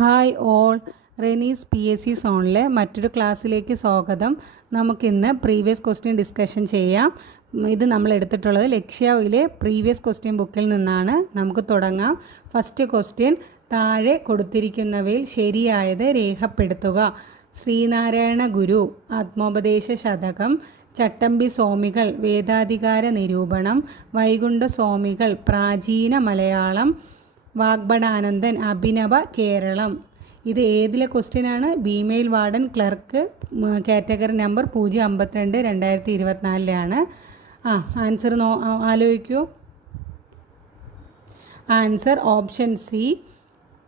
Hi all, Renees PSC സോണിലെ മറ്റൊരു ക്ലാസ്സിലേക്ക് സ്വാഗതം. നമുക്കിന്ന് പ്രീവിയസ് ക്വസ്റ്റ്യൻ ഡിസ്കഷൻ ചെയ്യാം. ഇത് നമ്മൾ എടുത്തിട്ടുള്ളത് ലക്ഷ്യാവിലെ പ്രീവിയസ് ക്വസ്റ്റ്യൻ ബുക്കിൽ നിന്നാണ്. നമുക്ക് തുടങ്ങാം. ഫസ്റ്റ് ക്വസ്റ്റ്യൻ, താഴെ കൊടുത്തിരിക്കുന്നവയിൽ ശരിയായത് രേഖപ്പെടുത്തുക. ശ്രീനാരായണ ഗുരു ആത്മോപദേശ ശതകം, ചട്ടമ്പി സ്വാമികൾ വേദാധികാര നിരൂപണം, വൈകുണ്ഠ സ്വാമികൾ പ്രാചീന മലയാളം, വാഗ്ഭടാനന്ദൻ അഭിനവ കേരളം. ഇത് ഏതിലെ ക്വസ്റ്റ്യനാണ്? ബിമെയിൽ warden clerk, category number 052/2024 answer ആലോചിക്കൂ. ആൻസർ ഓപ്ഷൻ സി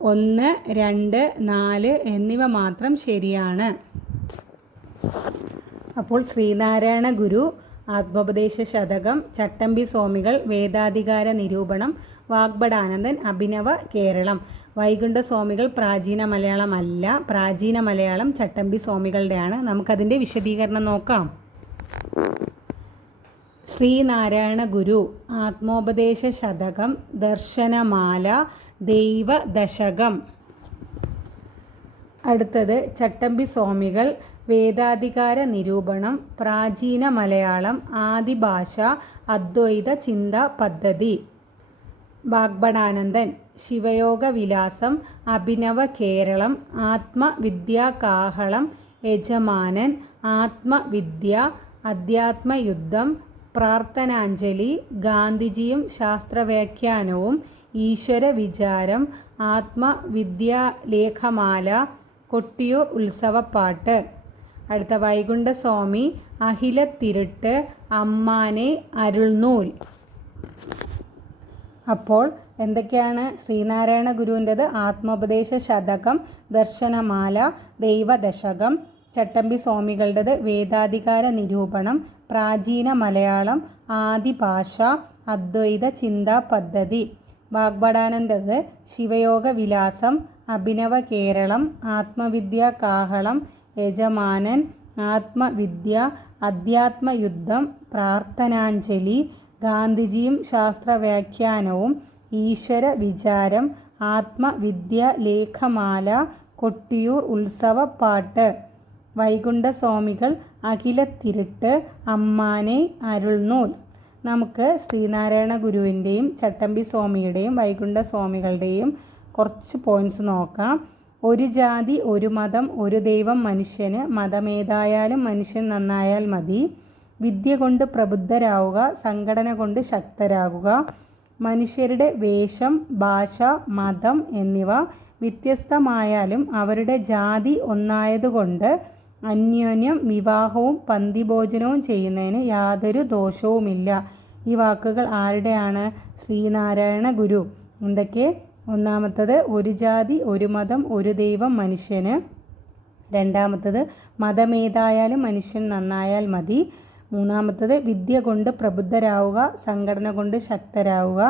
1, 2, 4 എന്നിവ മാത്രം ശരിയാണ്. അപ്പോൾ ശ്രീനാരായണ ഗുരു ആത്മോപദേശ ശതകം, ചട്ടമ്പി സ്വാമികൾ വേദാധികാര നിരൂപണം, വാഗ്ഭടാനന്ദൻ അഭിനവ കേരളം. വൈകുണ്ഠ സ്വാമികൾ പ്രാചീന മലയാളം അല്ല, പ്രാചീന മലയാളം ചട്ടമ്പി സ്വാമികളുടെയാണ്. നമുക്കതിൻ്റെ വിശദീകരണം നോക്കാം. ശ്രീനാരായണ ഗുരു ആത്മോപദേശ ശതകം, ദർശനമാല, ദൈവദശകം. അടുത്തത് ചട്ടമ്പി സ്വാമികൾ വേദാധികാര നിരൂപണം, പ്രാചീന മലയാളം, ആദിഭാഷ, അദ്വൈത ചിന്താ പദ്ധതി. വാഗ്ഭടാനന്ദൻ ശിവയോഗ വിലാസം, അഭിനവ കേരളം, ആത്മവിദ്യാകാഹളം, യജമാനൻ, ആത്മവിദ്യ, അധ്യാത്മയുദ്ധം, പ്രാർത്ഥനാഞ്ജലി, ഗാന്ധിജിയും ശാസ്ത്രവ്യാഖ്യാനവും, ഈശ്വര വിചാരം, ആത്മവിദ്യാലേഖമാല, കൊട്ടിയൂർ ഉത്സവപ്പാട്ട്. അടുത്ത വൈകുണ്ഠ സ്വാമി അഹിലത്തിരുട്ട്, അമ്മാനെ അരുൾനൂൽ. അപ്പോൾ എന്തൊക്കെയാണ് ശ്രീനാരായണ ഗുരുവിൻ്റെത്? ആത്മോപദേശ ശതകം, ദർശനമാല, ദൈവദശകം. ചട്ടമ്പി സ്വാമികളുടേത് വേദാധികാര നിരൂപണം, പ്രാചീന മലയാളം, ആദിഭാഷ, അദ്വൈത ചിന്താ പദ്ധതി. വാഗ്ഭടാനന്ദത് ശിവയോഗ വിലാസം, അഭിനവ കേരളം, ആത്മവിദ്യാകാഹളം, യജമാനൻ, ആത്മവിദ്യ, അധ്യാത്മയുദ്ധം, പ്രാർത്ഥനാഞ്ജലി, ഗാന്ധിജിയും ശാസ്ത്രവ്യാഖ്യാനവും, ഈശ്വര വിചാരം, ആത്മവിദ്യാലേഖമാല, കൊട്ടിയൂർ ഉത്സവപ്പാട്ട്. വൈകുണ്ഠ സ്വാമികൾ അഖിലത്തിരുട്ട്, അമ്മാനെ അരുൾനൂൽ. നമുക്ക് ശ്രീനാരായണ ഗുരുവിൻ്റെയും ചട്ടമ്പി സ്വാമിയുടെയും വൈകുണ്ഠ സ്വാമികളുടെയും കുറച്ച് പോയിൻറ്റ്സ് നോക്കാം. ഒരു ജാതി, ഒരു മതം, ഒരു ദൈവം മനുഷ്യന്, മതമേതായാലും മനുഷ്യൻ നന്നായാൽ മതി. വിദ്യ കൊണ്ട് പ്രബുദ്ധരാവുക, സംഘടന കൊണ്ട് ശക്തരാകുക. മനുഷ്യരുടെ വേഷം, ഭാഷ, മതം എന്നിവ വ്യത്യസ്തമായാലും അവരുടെ ജാതി ഒന്നായതുകൊണ്ട് അന്യോന്യം വിവാഹവും പന്തിഭോജനവും ചെയ്യുന്നതിന് യാതൊരു ദോഷവുമില്ല. ഈ വാക്കുകൾ ആരുടെയാണ്? ശ്രീനാരായണ ഗുരു. എന്തൊക്കെ? ഒന്നാമത്തത് ഒരു ജാതി, ഒരു മതം, ഒരു ദൈവം മനുഷ്യന്. രണ്ടാമത്തത് മതമേതായാലും മനുഷ്യൻ നന്നായാൽ മതി. മൂന്നാമത്തത് വിദ്യ കൊണ്ട് പ്രബുദ്ധരാവുക, സംഘടന കൊണ്ട് ശക്തരാവുക.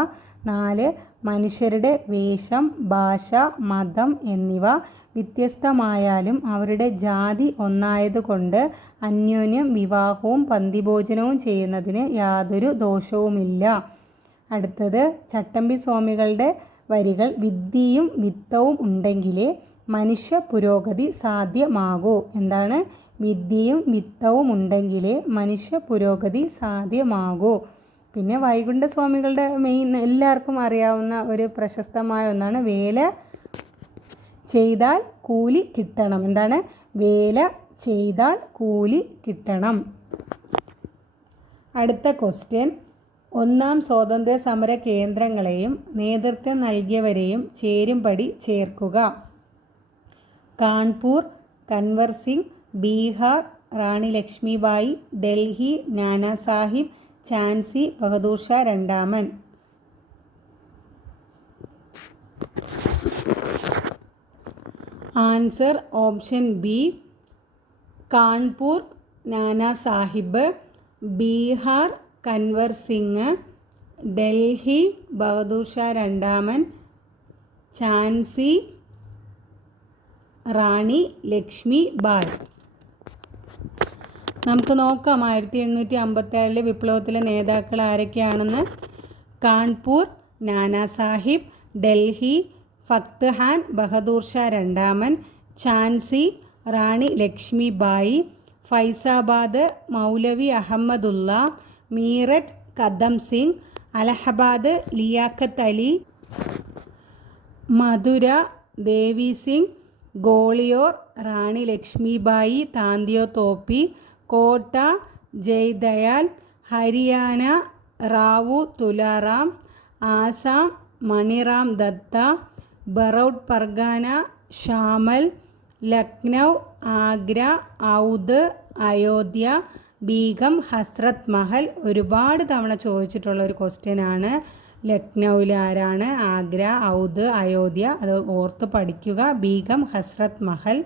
4, മനുഷ്യരുടെ വേഷം, ഭാഷ, മതം എന്നിവ വ്യത്യസ്തമായാലും അവരുടെ ജാതി ഒന്നായതുകൊണ്ട് അന്യോന്യം വിവാഹവും പന്തിഭോജനവും ചെയ്യുന്നതിന് യാതൊരു ദോഷവുമില്ല. അടുത്തത് ചട്ടമ്പി സ്വാമികളുടെ വരികൾ, വിദ്യയും വിത്തവും ഉണ്ടെങ്കിലേ മനുഷ്യ പുരോഗതി സാധ്യമാകൂ. എന്താണ്? വിദ്യയും വിത്തവും ഉണ്ടെങ്കിലേ മനുഷ്യ പുരോഗതി സാധ്യമാകൂ. പിന്നെ വൈകുണ്ഠ സ്വാമികളുടെ മെയിൻ എല്ലാവർക്കും അറിയാവുന്ന ഒരു പ്രശസ്തമായ ഒന്നാണ്, വേല ചെയ്താൽ കൂലി കിട്ടണം. എന്താണ്? വേല ചെയ്താൽ കൂലി കിട്ടണം. അടുത്ത ക്വസ്റ്റ്യൻ, ഒന്നാം സ്വാതന്ത്ര്യ സമര കേന്ദ്രങ്ങളെയും നേതൃത്വം നൽകിയവരെയും ചേരുംപടി ചേർക്കുക. കാൺപൂർ കൻവർ സിംഗ്, ബീഹാർ റാണി ലക്ഷ്മിബായി, ഡൽഹി നാനാ സാഹിബ്, ഝാൻസി ബഹദൂർ ഷാ രണ്ടാമൻ. Answer option B, Kanpur Nana Sahib, Bihar Kanwar Singh, Delhi Bahadur Shah രണ്ടാമൻ, ഝാൻസി റാണി ലക്ഷ്മി ബായ്. നമുക്ക് നോക്കാം 1857 വിപ്ലവത്തിലെ നേതാക്കൾ ആരൊക്കെയാണെന്ന്. കാൺപൂർ നാനാ സാഹിബ്, ഡൽഹി ഫക്ത് ഖാൻ ബഹദൂർ ഷാ രണ്ടാമൻ, ഝാൻസി റാണി ലക്ഷ്മിബായി, ഫൈസാബാദ് മൗലവി അഹമ്മദുള്ള, മീററ്റ് കദം സിംഗ്, അലഹബാദ് ലിയാഖത്ത് അലി, മധുര ദേവി സിംഗ്, ഗോളിയോർ റാണി ലക്ഷ്മിബായി താന്തിയോ തോപ്പി, കോട്ട ജയ്ദയാൽ, ഹരിയാന റാവു തുലാറാം, ആസാം മണിറാം ദത്ത, ബറൗട്ട് പർഗാന ഷാമൽ, ലക്നൗ ആഗ്ര ഔദ് അയോധ്യ ബീഗം ഹസ്രത്ത് മഹൽ. ഒരുപാട് തവണ ചോദിച്ചിട്ടുള്ള ഒരു ക്വസ്റ്റ്യനാണ്. ലക്നൗവിൽ ആരാണ്? ആഗ്ര, ഔദ്, അയോധ്യ. അത് ഓർത്ത് പഠിക്കുക. ബീഗം ഹസ്രത്ത് മഹൽ.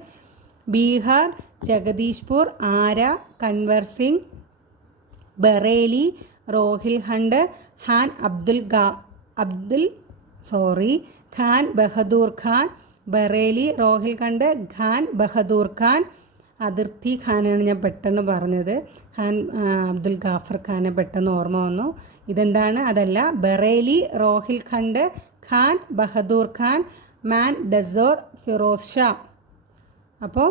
ബീഹാർ ജഗദീഷ്പൂർ ആര കൻവർ സിംഗ്, ബറേലി റോഹിൽഖണ്ഡ് ഖാൻ ഖാൻ ബഹദൂർ ഖാൻ, ബറേലി റോഹിൽഖണ്ഡ് ഖാൻ ബഹദൂർ ഖാൻ. അതിർത്തി ഖാനാണ് ഞാൻ പെട്ടെന്ന് പറഞ്ഞത്. ഖാൻ അബ്ദുൽ ഗാഫർ ഖാനെ പെട്ടെന്ന് ഓർമ്മ വന്നു. ഇതെന്താണ്? അതല്ല. ബറേലി റോഹിൽഖണ്ഡ് ഖാൻ ബഹദൂർ ഖാൻ, മാൻ ഡസോർ ഫിറോസ് ഷാ. അപ്പോൾ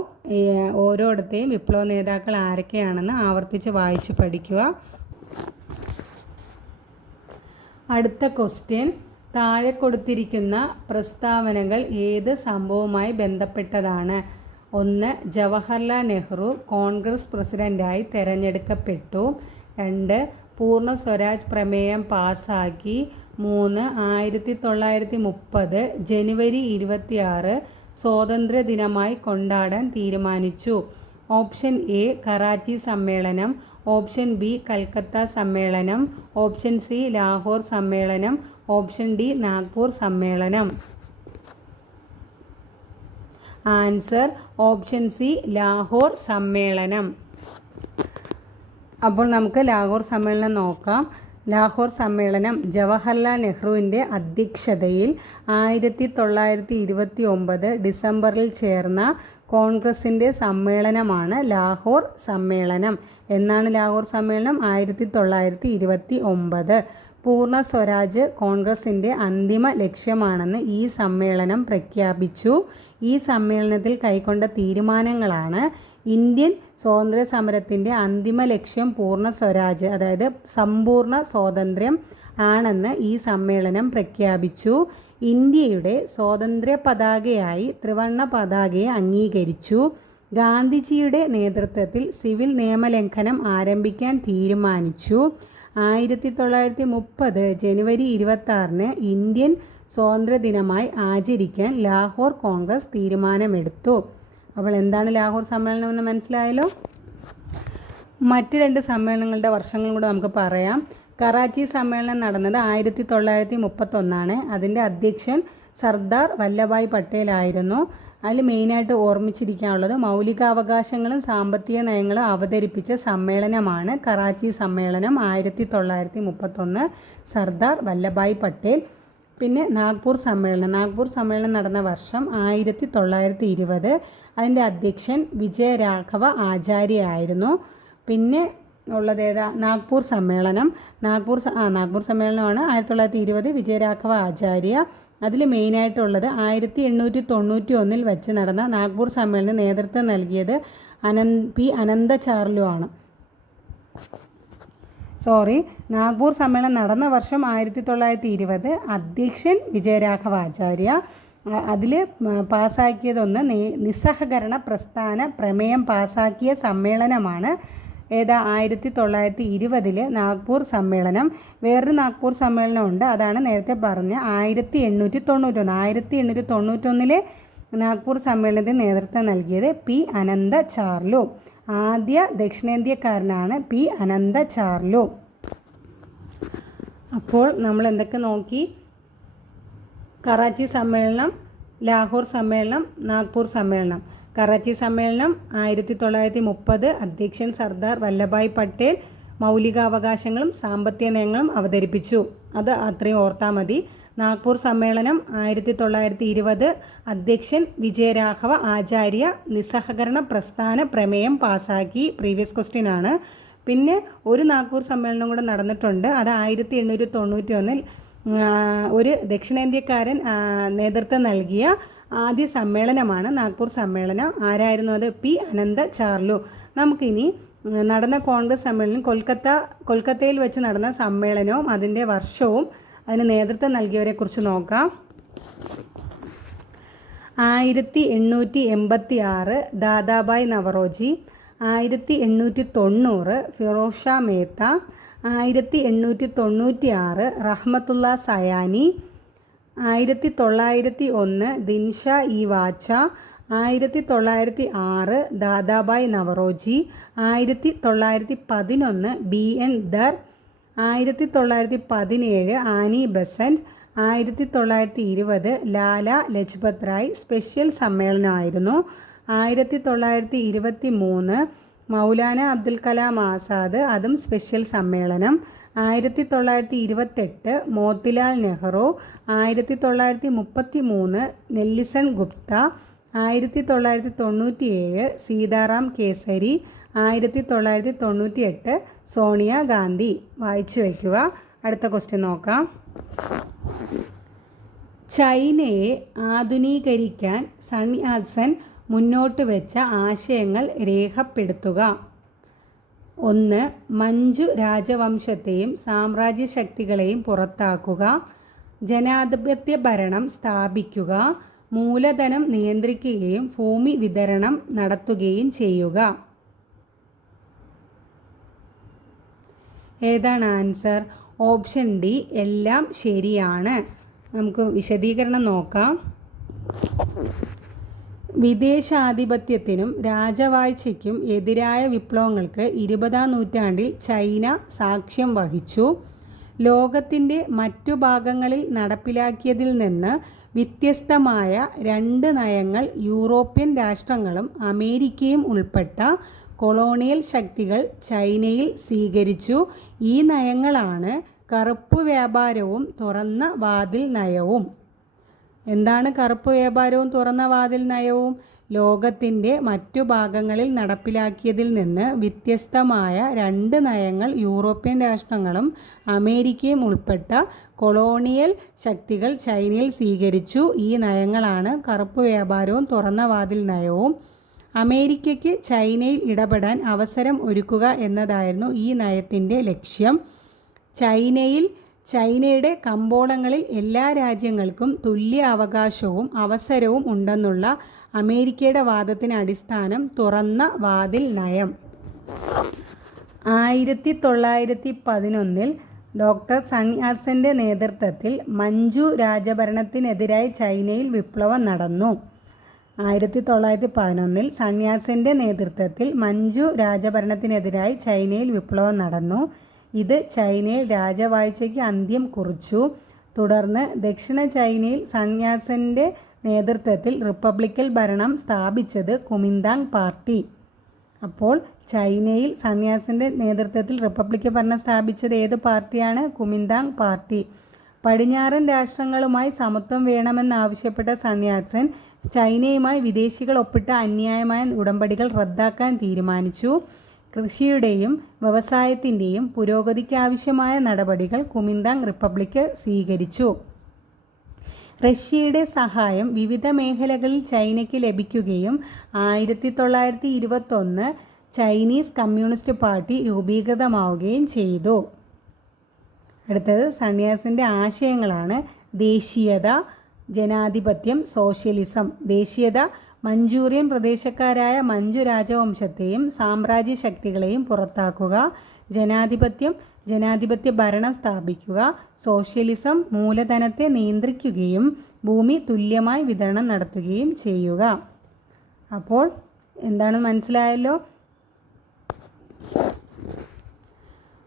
ഓരോയിടത്തെയും വിപ്ലവ നേതാക്കൾ ആരൊക്കെയാണെന്ന് ആവർത്തിച്ച് വായിച്ച് പഠിക്കുക. അടുത്ത ക്വസ്റ്റ്യൻ, താഴെ കൊടുത്തിരിക്കുന്ന പ്രസ്താവനകൾ ഏത് സംഭവവുമായി ബന്ധപ്പെട്ടതാണ്? 1. ജവഹർലാൽ നെഹ്റു കോൺഗ്രസ് പ്രസിഡൻ്റായി തെരഞ്ഞെടുക്കപ്പെട്ടു. 2. പൂർണ്ണ സ്വരാജ് പ്രമേയം പാസാക്കി. 3. 1930 ജനുവരി 26 സ്വാതന്ത്ര്യ ദിനമായി കൊണ്ടാടാൻ തീരുമാനിച്ചു. ഓപ്ഷൻ എ കറാച്ചി സമ്മേളനം, ഓപ്ഷൻ ബി കൽക്കത്ത സമ്മേളനം, ഓപ്ഷൻ സി ലാഹോർ സമ്മേളനം, ഓപ്ഷൻ ഡി നാഗ്പൂർ സമ്മേളനം. ആൻസർ ഓപ്ഷൻ സി ലാഹോർ സമ്മേളനം. അപ്പോൾ നമുക്ക് ലാഹോർ സമ്മേളനം നോക്കാം. ലാഹോർ സമ്മേളനം ജവഹർലാൽ നെഹ്റുവിൻ്റെ അധ്യക്ഷതയിൽ 1929 ഡിസംബറിൽ ചേർന്ന കോൺഗ്രസിൻ്റെ സമ്മേളനമാണ് ലാഹോർ സമ്മേളനം. എന്നാണ് ലാഹോർ സമ്മേളനം? 1929. പൂർണ്ണ സ്വരാജ് കോൺഗ്രസിൻ്റെ അന്തിമ ലക്ഷ്യമാണെന്ന് ഈ സമ്മേളനം പ്രഖ്യാപിച്ചു. ഈ സമ്മേളനത്തിൽ കൈക്കൊണ്ട തീരുമാനങ്ങളാണ് ഇന്ത്യൻ സ്വാതന്ത്ര്യ സമരത്തിൻ്റെ അന്തിമ ലക്ഷ്യം പൂർണ്ണ സ്വരാജ്, അതായത് സമ്പൂർണ്ണ സ്വാതന്ത്ര്യം ആണെന്ന് ഈ സമ്മേളനം പ്രഖ്യാപിച്ചു. ഇന്ത്യയുടെ സ്വാതന്ത്ര്യ പതാകയായി ത്രിവർണ്ണ പതാകയെ അംഗീകരിച്ചു. ഗാന്ധിജിയുടെ നേതൃത്വത്തിൽ സിവിൽ നിയമലംഘനം ആരംഭിക്കാൻ തീരുമാനിച്ചു. 1930 ജനുവരി 26 ഇന്ത്യൻ സ്വാതന്ത്ര്യ ദിനമായി ആചരിക്കാൻ ലാഹോർ കോൺഗ്രസ് തീരുമാനമെടുത്തു. അപ്പോൾ എന്താണ് ലാഹോർ സമ്മേളനം എന്ന് മനസ്സിലായല്ലോ. മറ്റ് 2 സമ്മേളനങ്ങളുടെ വർഷങ്ങളും കൂടെ നമുക്ക് പറയാം. കറാച്ചി സമ്മേളനം നടന്നത് 1931. അതിൻ്റെ അധ്യക്ഷൻ സർദാർ വല്ലഭായ് പട്ടേൽ ആയിരുന്നു. അതിൽ മെയിനായിട്ട് ഓർമ്മിച്ചിരിക്കാനുള്ളത് മൗലികാവകാശങ്ങളും സാമ്പത്തിക നയങ്ങളും അവതരിപ്പിച്ച സമ്മേളനമാണ് കറാച്ചി സമ്മേളനം 1931, സർദാർ വല്ലഭായ് പട്ടേൽ. പിന്നെ നാഗ്പൂർ സമ്മേളനം നടന്ന വർഷം 1920. അതിൻ്റെ അധ്യക്ഷൻ വിജയരാഘവ ആചാര്യ ആയിരുന്നു. പിന്നെ ഉള്ളത് ഏതാ? നാഗ്പൂർ സമ്മേളനമാണ് 1920 വിജയരാഘവ ആചാര്യ. അതിൽ മെയിനായിട്ടുള്ളത് 1891 വെച്ച് നടന്ന നാഗ്പൂർ സമ്മേളനം നേതൃത്വം നൽകിയത് പി അനന്തചാർലു ആണ്. നാഗ്പൂർ സമ്മേളനം നടന്ന വർഷം 1920, അധ്യക്ഷൻ വിജയരാഘവ ആചാര്യ. അതിൽ പാസ്സാക്കിയതൊന്ന് നിസ്സഹകരണ പ്രസ്ഥാന പ്രമേയം പാസ്സാക്കിയ സമ്മേളനമാണ്. 1920 നാഗ്പൂർ സമ്മേളനം. വേറൊരു നാഗ്പൂർ സമ്മേളനമുണ്ട്, അതാണ് നേരത്തെ പറഞ്ഞ 1891 നാഗ്പൂർ സമ്മേളനത്തിന് നേതൃത്വം നൽകിയത് പി അനന്തചാർലു. ആദ്യ ദക്ഷിണേന്ത്യക്കാരനാണ് പി അനന്തചാർലു. അപ്പോൾ നമ്മൾ എന്തൊക്കെ നോക്കി? കറാച്ചി സമ്മേളനം, ലാഹോർ സമ്മേളനം, നാഗ്പൂർ സമ്മേളനം. കറാച്ചി സമ്മേളനം 1930, അധ്യക്ഷൻ സർദാർ വല്ലഭായ് പട്ടേൽ മൗലികാവകാശങ്ങളും സാമ്പത്തിക നയങ്ങളും അവതരിപ്പിച്ചു. അത് അത്രയും ഓർത്താൽ മതി. നാഗ്പൂർ സമ്മേളനം 1920, അധ്യക്ഷൻ വിജയരാഘവ ആചാര്യ നിസ്സഹകരണ പ്രസ്ഥാന പ്രമേയം പാസാക്കി. പ്രീവിയസ് ക്വസ്റ്റ്യൻ ആണ്. പിന്നെ ഒരു നാഗ്പൂർ സമ്മേളനം കൂടെ നടന്നിട്ടുണ്ട്. അത് 1891 ഒരു ദക്ഷിണേന്ത്യക്കാരൻ നേതൃത്വം നൽകിയ ആദ്യ സമ്മേളനമാണ് നാഗ്പൂർ സമ്മേളനം. ആരായിരുന്നു അത്? പി അനന്ത ചാർലു. നമുക്കിനി നടന്ന കോൺഗ്രസ് സമ്മേളനം കൊൽക്കത്തയിൽ വെച്ച് നടന്ന സമ്മേളനവും അതിൻ്റെ വർഷവും അതിന് നേതൃത്വം നൽകിയവരെക്കുറിച്ച് നോക്കാം. 1886 Dadabhai Naoroji, 1890 Feroz Shah Mehta, 1896 Rahimtullah Sayani, 1901 Dinshaw E Wacha, 1906 Dadabhai Naoroji, 1911 BN Dhar, 1917 Annie Besant, 1920 Lala Lajpat Rai. Special സമ്മേളനമായിരുന്നു. 1923 മൗലാന അബ്ദുൽ കലാം ആസാദ്, അതും സ്പെഷ്യൽ സമ്മേളനം. 1928 മോത്തിലാൽ നെഹ്റു, 1933 നെല്ലിസൺ ഗുപ്ത, 1997 സീതാറാം കേസരി, 1998 സോണിയ ഗാന്ധി. വായിച്ചു വയ്ക്കുക. അടുത്ത ക്വസ്റ്റ്യൻ നോക്കാം. ചൈനയെ ആധുനീകരിക്കാൻ സൺ യാത്സൻ മുന്നോട്ട് വെച്ച ആശയങ്ങൾ രേഖപ്പെടുത്തുക. 1. മഞ്ജു രാജവംശത്തെയും സാമ്രാജ്യശക്തികളെയും പുറത്താക്കുക, ജനാധിപത്യ ഭരണം സ്ഥാപിക്കുക, മൂലധനം നിയന്ത്രിക്കുകയും ഭൂമി വിതരണം നടത്തുകയും ചെയ്യുക. ഏതാണ് ആൻസർ? ഓപ്ഷൻ ഡി എല്ലാം ശരിയാണ്. നമുക്ക് വിശദീകരണം നോക്കാം. വിദേശാധിപത്യത്തിനും രാജവാഴ്ചയ്ക്കും എതിരായ വിപ്ലവങ്ങൾക്ക് 20-ാം നൂറ്റാണ്ടിൽ ചൈന സാക്ഷ്യം വഹിച്ചു. ലോകത്തിൻ്റെ മറ്റു ഭാഗങ്ങളിൽ നടപ്പിലാക്കിയതിൽ നിന്ന് വ്യത്യസ്തമായ 2 നയങ്ങൾ യൂറോപ്യൻ രാഷ്ട്രങ്ങളും അമേരിക്കയും ഉൾപ്പെട്ട കൊളോണിയൽ ശക്തികൾ ചൈനയിൽ സ്വീകരിച്ചു. ഈ നയങ്ങളാണ് കറുപ്പ് വ്യാപാരവും തുറന്ന വാതിൽ നയവും. എന്താണ് കറുപ്പ് വ്യാപാരവും തുറന്ന വാതിൽ നയവും? ലോകത്തിൻ്റെ മറ്റു ഭാഗങ്ങളിൽ നടപ്പിലാക്കിയതിൽ നിന്ന് വ്യത്യസ്തമായ 2 നയങ്ങൾ യൂറോപ്യൻ രാഷ്ട്രങ്ങളും അമേരിക്കയും ഉൾപ്പെട്ട കൊളോണിയൽ ശക്തികൾ ചൈനയിൽ സ്വീകരിച്ചു. ഈ നയങ്ങളാണ് കറുപ്പ് വ്യാപാരവും തുറന്ന വാതിൽ നയവും. അമേരിക്കയ്ക്ക് ചൈനയിൽ ഇടപെടാൻ അവസരം ഒരുക്കുക എന്നതായിരുന്നു ഈ നയത്തിൻ്റെ ലക്ഷ്യം. ചൈനയുടെ കമ്പോളങ്ങളിൽ എല്ലാ രാജ്യങ്ങൾക്കും തുല്യ അവകാശവും അവസരവും ഉണ്ടെന്നുള്ള അമേരിക്കയുടെ വാദത്തിന് അടിസ്ഥാനം തുറന്ന വാതിൽ നയം. 1911 ഡോക്ടർ സൺ യാത്സൻ്റെ നേതൃത്വത്തിൽ മഞ്ജു രാജഭരണത്തിനെതിരായി ചൈനയിൽ വിപ്ലവം നടന്നു. 1911 സൺ യാത്സൻ്റെ നേതൃത്വത്തിൽ മഞ്ജു രാജഭരണത്തിനെതിരായി ചൈനയിൽ വിപ്ലവം നടന്നു. ഇത് ചൈനയിൽ രാജവാഴ്ചയ്ക്ക് അന്ത്യം കുറിച്ചു. തുടർന്ന് ദക്ഷിണ ചൈനയിൽ സൺ യാത്സൻ്റെ നേതൃത്വത്തിൽ റിപ്പബ്ലിക്കൻ ഭരണം സ്ഥാപിച്ചത് കുമിന്താങ് പാർട്ടി. അപ്പോൾ ചൈനയിൽ സൺ യാത്സൻ്റെ നേതൃത്വത്തിൽ റിപ്പബ്ലിക്കൻ ഭരണം സ്ഥാപിച്ചത് ഏത് പാർട്ടിയാണ്? Kuomintang party. പടിഞ്ഞാറൻ രാഷ്ട്രങ്ങളുമായി സമത്വം വേണമെന്നാവശ്യപ്പെട്ട സൺ യാത്സൻ ചൈനയുമായി വിദേശികൾ ഒപ്പിട്ട അന്യായമായ ഉടമ്പടികൾ റദ്ദാക്കാൻ തീരുമാനിച്ചു. കൃഷിയുടെയും വ്യവസായത്തിൻ്റെയും പുരോഗതിക്കാവശ്യമായ നടപടികൾ കുമിന്താങ് റിപ്പബ്ലിക്ക് സ്വീകരിച്ചു. റഷ്യയുടെ സഹായം വിവിധ മേഖലകളിൽ ചൈനയ്ക്ക് ലഭിക്കുകയും 1921 ചൈനീസ് കമ്മ്യൂണിസ്റ്റ് പാർട്ടി രൂപീകൃതമാവുകയും ചെയ്തു. അടുത്തത് സൺ യാത്സൻ്റെ ആശയങ്ങളാണ്. ദേശീയത, ജനാധിപത്യം, സോഷ്യലിസം. ദേശീയത, മഞ്ചൂറിയൻ പ്രദേശക്കാരായ മഞ്ജു രാജവംശത്തെയും സാമ്രാജ്യ ശക്തികളെയും പുറത്താക്കുക. ജനാധിപത്യ ഭരണം സ്ഥാപിക്കുക. സോഷ്യലിസം, മൂലധനത്തെ നിയന്ത്രിക്കുകയും ഭൂമി തുല്യമായി വിതരണം നടത്തുകയും ചെയ്യുക. അപ്പോൾ എന്താണ് മനസ്സിലായല്ലോ?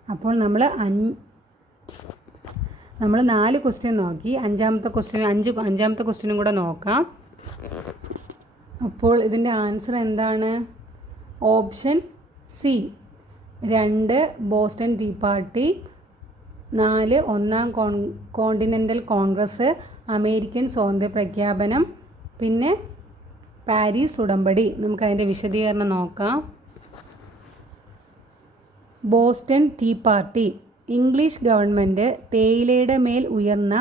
അപ്പോൾ നമ്മൾ 4 ക്വസ്റ്റ്യൻ നോക്കി. അഞ്ചാമത്തെ ക്വസ്റ്റ്യനും കൂടെ നോക്കാം. അപ്പോൾ ഇതിൻ്റെ ആൻസർ എന്താണ്? Option C 2 Boston tea party, 4 ഒന്നാം കോണ്ടിനെൻ്റൽ കോൺഗ്രസ്, അമേരിക്കൻ സ്വാതന്ത്ര്യ പ്രഖ്യാപനം, പിന്നെ പാരീസ് ഉടമ്പടി. നമുക്കതിൻ്റെ വിശദീകരണം നോക്കാം. Boston tea party English government തേയിലയുടെ മേൽ ഉയർന്ന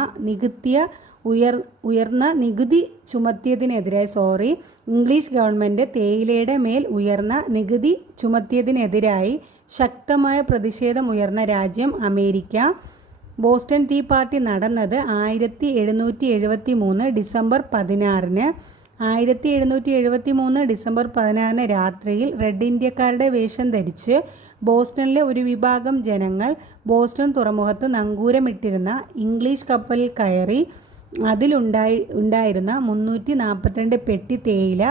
നികുതി ചുമത്തിയതിനെതിരായി ഇംഗ്ലീഷ് ഗവൺമെൻറ് തേയിലയുടെ മേൽ ഉയർന്ന നികുതി ചുമത്തിയതിനെതിരായി ശക്തമായ പ്രതിഷേധം ഉയർന്ന രാജ്യം അമേരിക്ക. ബോസ്റ്റൺ ടീ പാർട്ടി നടന്നത് 1773 ഡിസംബർ 16-ന്. 1773 ഡിസംബർ 16-ന് രാത്രിയിൽ റെഡ് ഇന്ത്യക്കാരുടെ വേഷം ധരിച്ച് ബോസ്റ്റണിലെ ഒരു വിഭാഗം ജനങ്ങൾ ബോസ്റ്റൺ തുറമുഖത്ത് നങ്കൂരമിട്ടിരുന്ന ഇംഗ്ലീഷ് കപ്പലിൽ കയറി അതിലുണ്ടായിരുന്ന 342 പെട്ടി തേയില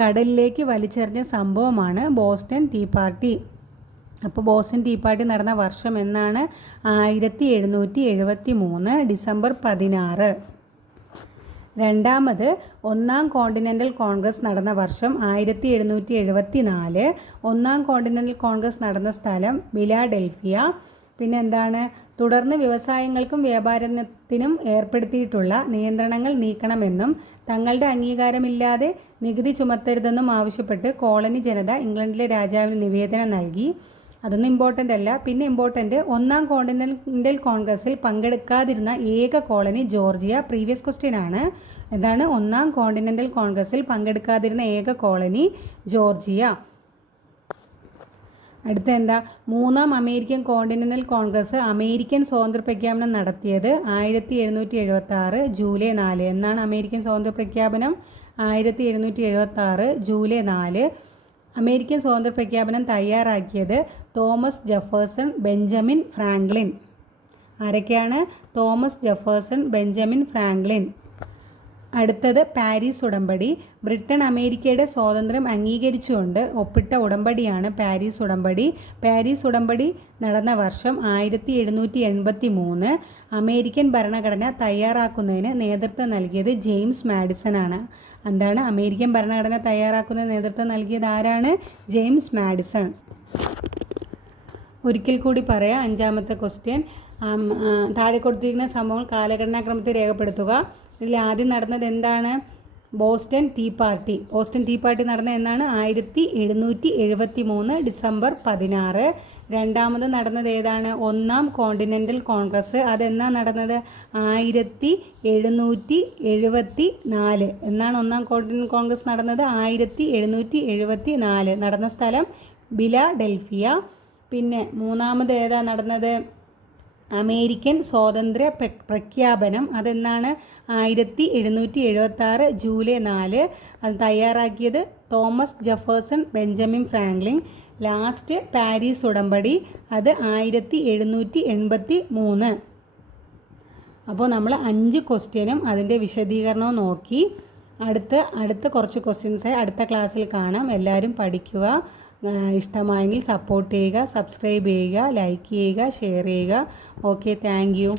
കടലിലേക്ക് വലിച്ചെറിഞ്ഞ സംഭവമാണ് ബോസ്റ്റൺ ടീ പാർട്ടി. അപ്പോൾ ബോസ്റ്റൺ ടീ പാർട്ടി നടന്ന വർഷം എന്നാണ്? 1773 ഡിസംബർ 16. രണ്ടാമത് ഒന്നാം കോണ്ടിനെൻ്റൽ കോൺഗ്രസ് നടന്ന വർഷം 1774. ഒന്നാം കോണ്ടിനെൻ്റൽ കോൺഗ്രസ് നടന്ന സ്ഥലം ഫിലാഡൽഫിയ. പിന്നെ എന്താണ്? തുടർന്ന് വ്യവസായങ്ങൾക്കും വ്യാപാരത്തിനും ഏർപ്പെടുത്തിയിട്ടുള്ള നിയന്ത്രണങ്ങൾ നീക്കണമെന്നും തങ്ങളുടെ അംഗീകാരമില്ലാതെ നികുതി ചുമത്തരുതെന്നും ആവശ്യപ്പെട്ട് കോളനി ജനത ഇംഗ്ലണ്ടിലെ രാജാവിന് നിവേദനം നൽകി. അതൊന്നും ഇമ്പോർട്ടൻ്റ് അല്ല. പിന്നെ ഇമ്പോർട്ടൻ്റ്, ഒന്നാം കോണ്ടിനെൻ്റൽ കോൺഗ്രസിൽ പങ്കെടുക്കാതിരുന്ന ഏക കോളനി ജോർജിയ. പ്രീവിയസ് ക്വസ്റ്റ്യൻ ആണ്. എന്താണ്? ഒന്നാം കോണ്ടിനെൻ്റൽ കോൺഗ്രസിൽ പങ്കെടുക്കാതിരുന്ന ഏക കോളനി ജോർജിയ. അടുത്ത എന്താ? മൂന്നാം അമേരിക്കൻ കോണ്ടിനെൻ്റൽ കോൺഗ്രസ് അമേരിക്കൻ സ്വാതന്ത്ര്യ പ്രഖ്യാപനം നടത്തിയത് 1776 ജൂലൈ 4. എന്നാണ് അമേരിക്കൻ സ്വാതന്ത്ര്യ പ്രഖ്യാപനം? 1776 ജൂലൈ 4. അമേരിക്കൻ സ്വാതന്ത്ര്യ പ്രഖ്യാപനം തയ്യാറാക്കിയത് തോമസ് ജെഫേഴ്സൺ, ബെഞ്ചമിൻ ഫ്രാങ്ക്ലിൻ. ആരൊക്കെയാണ്? Thomas Jefferson, Benjamin Franklin. അടുത്തത് പാരീസ് ഉടമ്പടി. ബ്രിട്ടൻ അമേരിക്കയുടെ സ്വാതന്ത്ര്യം അംഗീകരിച്ചുകൊണ്ട് ഒപ്പിട്ട ഉടമ്പടിയാണ് പാരീസ് ഉടമ്പടി. പാരീസ് ഉടമ്പടി നടന്ന വർഷം 1783. അമേരിക്കൻ ഭരണഘടന തയ്യാറാക്കുന്നതിന് നേതൃത്വം നൽകിയത് ജെയിംസ് മാഡിസൺ ആണ്. എന്താണ്? അമേരിക്കൻ ഭരണഘടന തയ്യാറാക്കുന്നതിന് നേതൃത്വം നൽകിയത് ആരാണ്? James Madison. ഒരിക്കൽ കൂടി പറയാം. അഞ്ചാമത്തെ ക്വസ്റ്റ്യൻ. താഴെ കൊടുത്തിരിക്കുന്ന സംഭവങ്ങൾ കാലഘടനാക്രമത്തിൽ രേഖപ്പെടുത്തുക. ഇതിൽ ആദ്യം നടന്നത് എന്താണ്? Boston tea party. Boston tea party നടന്നത് എന്നാണ്? 1773 ഡിസംബർ 16. രണ്ടാമത് നടന്നത് ഏതാണ്? ഒന്നാം കോണ്ടിനെൻ്റൽ കോൺഗ്രസ്. അതെന്നാ നടന്നത്? 1774. എന്നാണ് ഒന്നാം കോണ്ടിനെൻ്റൽ കോൺഗ്രസ് നടന്നത്? 1774. നടന്ന സ്ഥലം ഫിലാഡൽഫിയ. പിന്നെ മൂന്നാമത് ഏതാ നടന്നത്? അമേരിക്കൻ സ്വാതന്ത്ര്യ പ്രഖ്യാപനം. അതെന്നാണ്? 1776 ജൂലൈ 4. അത് തയ്യാറാക്കിയത് Thomas Jefferson, Benjamin Franklin. Last Paris ഉടമ്പടി. അത് 1783. അപ്പോൾ നമ്മൾ 5 ക്വസ്റ്റ്യനും അതിൻ്റെ വിശദീകരണവും നോക്കി. അടുത്ത കുറച്ച് ക്വസ്റ്റ്യൻസ് അടുത്ത ക്ലാസ്സിൽ കാണാം. എല്ലാവരും പഠിക്കുക. ഇഷ്ടമായെങ്കിൽ സപ്പോർട്ട് ചെയ്യുക, സബ്സ്ക്രൈബ് ചെയ്യുക, ലൈക്ക് ചെയ്യുക, ഷെയർ ചെയ്യുക. Okay, thank you.